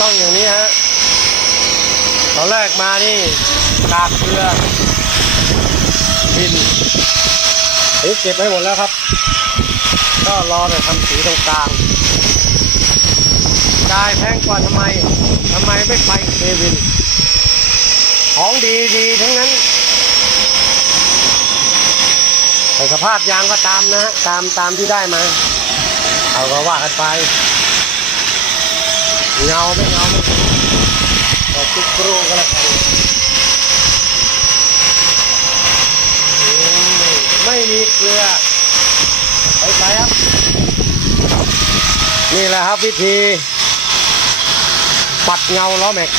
ต้องอย่างนี้ฮะตอนแรกมานี่กากเกลือดินเฮ้ยเก็บไว้หมดแล้วครับ ก็รอแต่ทำสีตรงกลางจ่ายแพงกว่าทำไมทำไมไม่ไปเควิน ของดีดีทั้งนั้นแต่สภาพยางก็ตามนะฮะตามตามที่ได้มา เอาก็ว่ากันไป เงาไม่เงาไม่รู้แต่ติ๊กกรูก็แล้วกันไม่มีเกลือไปไปครับ นี่แหละครับวิธี ปัดเงาล้อแม็ก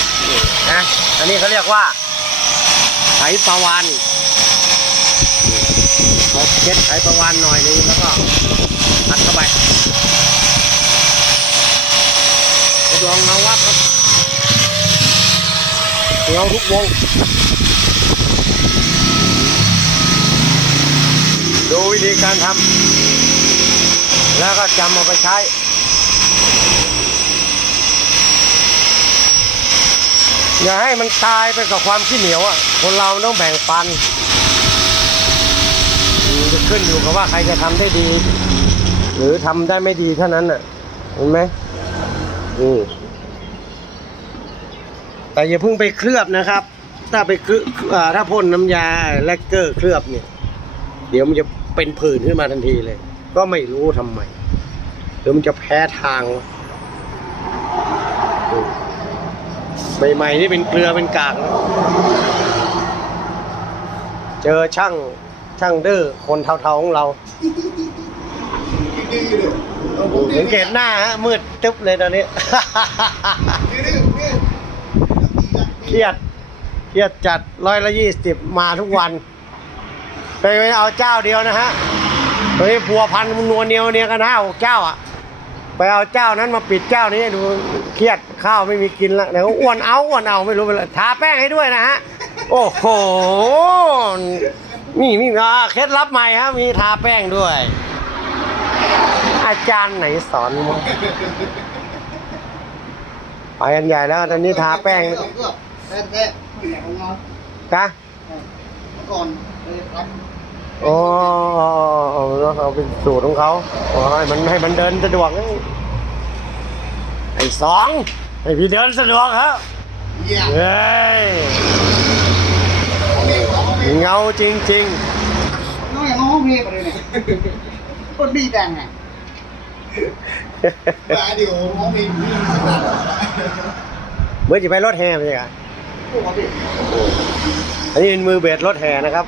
นะอันนี้เขาเรียกว่าไถประวานเอาเช็ดไถประวานหน่อยนึงแล้วก็อัดเข้าไปทด ลองเงาวัดครับเงาทุกวง ดูวิธีการทำแล้วก็จำเอาไปใช้อย่าให้มันตายไปกับความขี้เหนียวอะ คนเราต้องแบ่งปัน จะขึ้นอยู่กับว่าใครจะทำได้ดี หรือทำได้ไม่ดีเท่านั้นน่ะ เห็นไหม อืมแต่อย่าเพิ่งไปเคลือบนะครับ ถ้าไปคือถ้าพ่นน้ำยาแลกเกอร์เคลือบเนี่ย เดี๋ยวมันจะเป็นผื่นขึ้นมาทันทีเลย ก็ไม่รู้ทำไมหรือมันจะแพ้ทางวะใหม่ๆนี่เป็นเกลือเป็นกากเจอช่างช่างดื้อคนเทาๆของเรา สังเกตหน้าฮะมืดตึ๊บเลยตอนนี้ เครียด เครียดจัดร้อยละยี่สิบมาทุกวันไปไม่เอาเจ้าเดียวนะฮะตอนนี้พัวพันนัวเนียวเนี่ยกันห้าหกเจ้าอะ ไปเอาเจ้านั้นมาปิดเจ้านี้ดูเครียดข้าวไม่มีกินแล้วเดี๋ยวอ้วนเอาอ้วนเอาไม่รู้เป็นไรทาแป้งให้ด้วยนะฮะ โอ้โห นี่นี่อ่าเคล็ดลับใหม่ฮะมีทาแป้งด้วย อาจารย์ไหนสอนมั้งไปกันใหญ่แล้วตอนนี้ทาแป้งแท้แท้ของเรานะก่อนเลยครับอ๋อแล้วเขาเป็นสูตรของเขาอ๋อให้มันให้มันเดินสะดวกนะไอ้สองให้พี่เดินสะดวกครับเยี่ยมเฮ้ยเงาจริงน้องอย่างน้องเพลงไปเลยเนี่ย คนดีจังไงๆแต่เดี๋ยวน้องเพลงนี่สักหน่อยเมื่อจะไปรถแห่ไม่ใช่เหรอโอ้โหพี่อันนี้เป็นมือเบสรถแห่นะครับ